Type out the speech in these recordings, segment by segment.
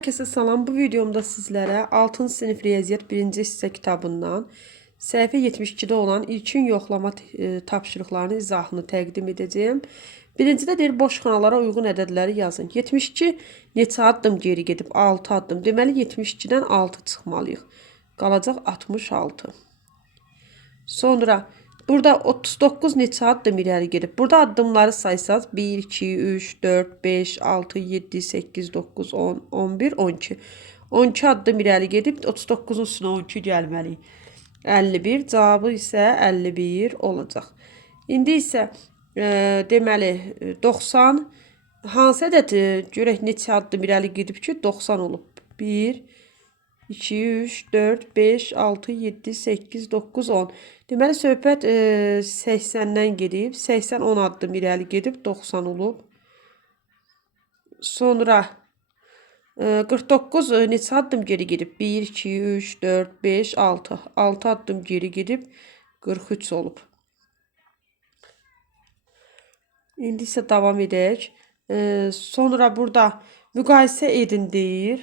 Herkese salam. Bu videomda sizlərə 6-cı sinif riyaziyyat 1-ci hissə kitabından səhifə 72-də olan ilkin yoxlama tapşırıqlarının izahını təqdim edəcəyim. Birincidə deyir, boş xanalara uyğun ədədləri yazın. 72 neçə addım geri gedib? 6 addım. Deməli, 72-dən 6 çıxmalıyıq. Qalacaq 66. Sonra burada 39 neçə addım irəli gedib? Burada addımları saysaz 1, 2, 3, 4, 5, 6, 7, 8, 9, 10, 11, 12. 12 addım irəli gedib 39-un üstünə 12 gəlməliyik. 51, cavabı isə 51 olacaq. İndi isə deməli 90 hansı ədəd görək neçə addım irəli gedib ki 90 olub? 1, 2, 3, 4, 5, 6, 7, 8, 9, 10. Deməli, söhbət 80-dən gedib. 80, 10 addım irəli gedib, 90 olub. Sonra 49 neçə addım geri gedib? 1, 2, 3, 4, 5, 6. 6 addım geri gedib, 43 olub. İndi isə davam edək. Sonra burada müqayisə edin deyir.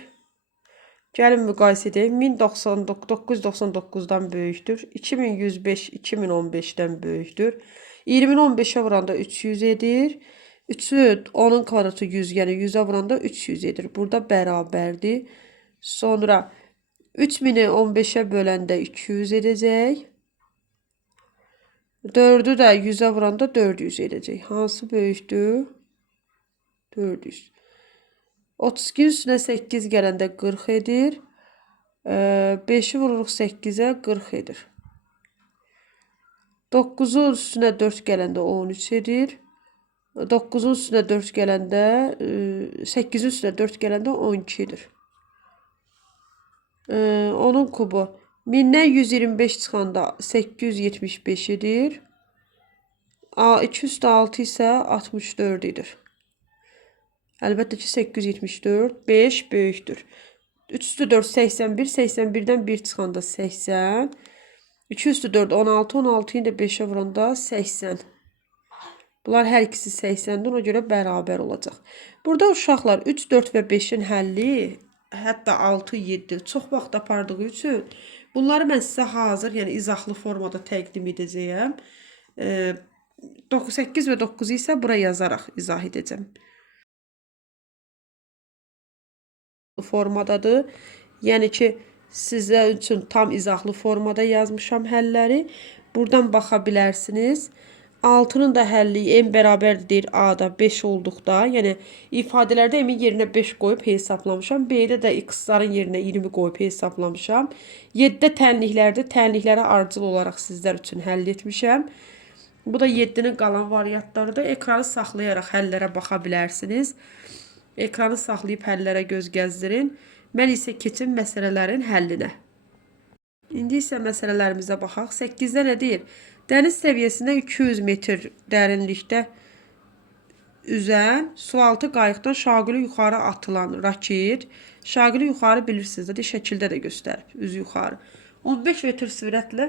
Gəlin müqayisə edək. 1999-dan böyükdür. 2105 2015-dən böyükdür. 20-ni 15-ə vuranda 300 edir. 3'ü 10'un kvadratı 100, yəni 100'ə vuranda 300 edir. Burada bərabərdir. Sonra 3000'i 15'ə böləndə 200 edəcək. 4'ü də 100'ə vuranda 400 edəcək. Hansı böyükdür? 400. 32 üstünə 8 gələndə 40 edir. 5'i vururuq 8'ə 40 edir. 9'un üstünə 4 gələndə 13 edir. 9'un üstünə 4 gələndə 8'in üstünə 4 gələndə 12 edir. Onun kubu 1000'dən 125 çıxanda 875 edir. 2 üstə 6 isə 64 edir. Əlbəttə ki 874, 5 böyükdür. 3 üstü 4 81, 81'dən 1 çıxanda 80. 2 üstü 4 16, 16'yı da 5'ə vuranda 80. Bunlar hər ikisi 80'dir, ona görə bərabər olacaq. Burada uşaqlar 3, 4 və 5'in həlli, hətta 6, 7 çox vaxt apardığı üçün bunları mən sizə hazır, yəni izahlı formada təqdim edəcəyəm. 8 və 9'u isə bura yazaraq izah edəcəm. Formadadır. Yəni ki, sizə üçün tam izahlı formada yazmışam həlləri. Buradan baxa bilərsiniz. 6'nın da həlli n bərabərdir a-da 5 olduqda, yəni ifadələrdə m-in yerinə 5 qoyub hesaplamışam. B-də də x-ların yerinə 20 qoyub hesaplamışam. 7-də tənliklərdir. Tənlikləri ardıcıl olaraq sizlər üçün həll etmişəm. Bu da 7'nin qalan variantlarıdır. Ekranı saxlayaraq həllərə baxa bilərsiniz. Ekranı saxlayıb həllərə göz gəzdirin. Mən isə keçim məsələlərin həllinə. İndi isə məsələlərimizə baxaq. 8-də nə deyir? Dəniz səviyyəsində 200 metr dərinlikdə üzən sualtı qayıqdan şaqili yuxarı atılan raket. Şaqili yuxarı bilirsiniz də şəkildə də göstərib. Üzü yuxarı. 15 metr sürətlə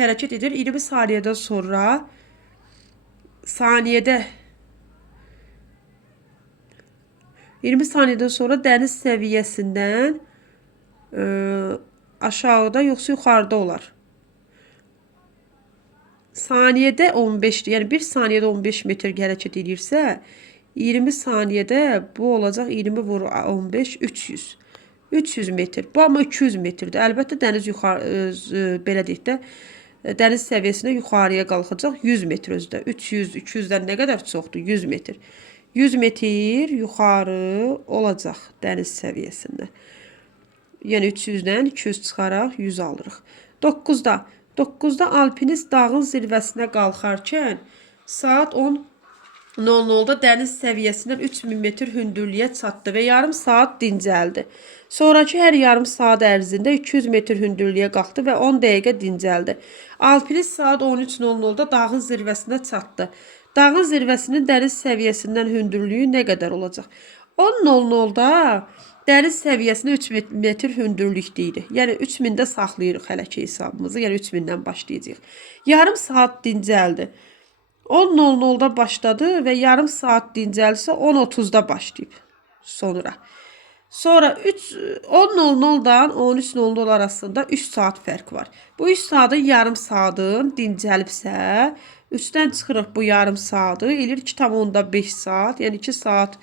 hərəkət edir. 20 saniyədən sonra saniyədə 20 saniyədən sonra dəniz səviyyəsindən aşağıda yoxsa yuxarıda olar. Saniyədə 15'dir. Yəni 1 saniyədə 15 metr hərəkət edirsə, 20 saniyədə bu olacaq 20 vur 15 300. 300 metr. Bu amma 200 metrdir. Əlbəttə dəniz yuxarı belə deyək də dəniz səviyyəsində yuxarıya qalxacaq 100 metr özdə. 300 200-dən nə qədər çoxdur? 100 metr. 100 metr yuxarı olacaq dəniz səviyyəsində. Yəni 300-dən 200 çıxaraq 100 alırıq. 9'da alpinist dağın zirvəsinə qalxarkən saat 10:00-da dəniz səviyyəsindən 3000 metr hündürlüyə çatdı və yarım saat dincəldi. Sonraki hər yarım saat ərzində 200 metr hündürlüyə qalxdı və 10 dəqiqə dincəldi. Alpinist saat 13:00-da dağın zirvəsinə çatdı. Dağın zirvəsinin dəniz səviyyəsindən hündürlüyü nə qədər olacaq? 10:00-da dəniz səviyyəsində 3 metr hündürlükdə idi. Yəni 3000'də saxlayırıq hələ ki hesabımızı. Yəni 3000'dən başlayacağıq. Yarım saat dincəldi. 10:00-da başladı və yarım saat dincəlsə 10:30'da başlayıb sonra. Sonra 10:00-dan 13:00 arasında 3 saat fərq var. Bu 3 saatın yarım saatın dincəlibsə, 3-dən çıxırıq bu yarım saatı, eləyir 2,5 saat, yəni 2 saat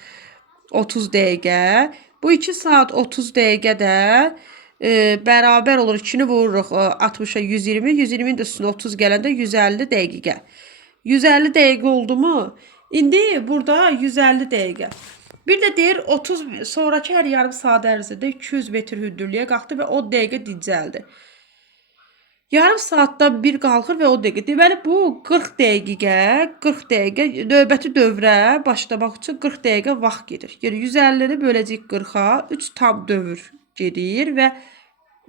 30 dəqiqə. Bu 2 saat 30 dəqiqə də bərabər olur. 2-ni vururuq 60-a 120, 120-nin də üstünə 30 gələndə 150 dəqiqə. 150 dəqiqə oldu mu? İndi burada 150 dəqiqə. Bir də deyir 30 sonrakı hər yarım saat ərzində 200 metr hündürlüyə qalxdı və o dəqiqə dincəldi. Yarım saatdan bir qalxır və o dəqiqə. Deməli bu 40 dəqiqə növbəti dövrə başlamaq üçün 40 dəqiqə vaxt gedir. Yəni 150-ni böləcəyik 40-a, 3 tam dövr gedir və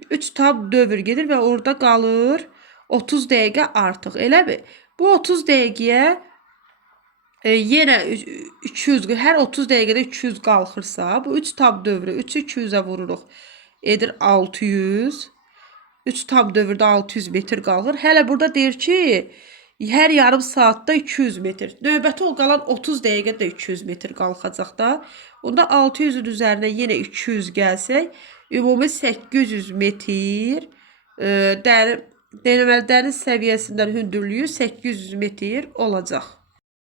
3 tam dövr gedir və orada qalır 30 dəqiqə artıq. Eləmi? Bu 30 dəqiqəyə yenə 200, hər 30 dəqiqədə 200 qalxırsa, bu 3 tam dövrü 3-ü 200-ə vururuq. Edir 600. 3 tam dövrdə 600 metr qalxır. Hələ burada deyir ki, hər yarım saatda 200 metr. Növbəti o qalan 30 dəqiqədə 200 metr qalxacaq da. Onda 600-ün üzərinə yenə 200 gəlsək, ümumi 800 metr dəniz səviyyəsindən hündürlüyü 800 metr olacaq.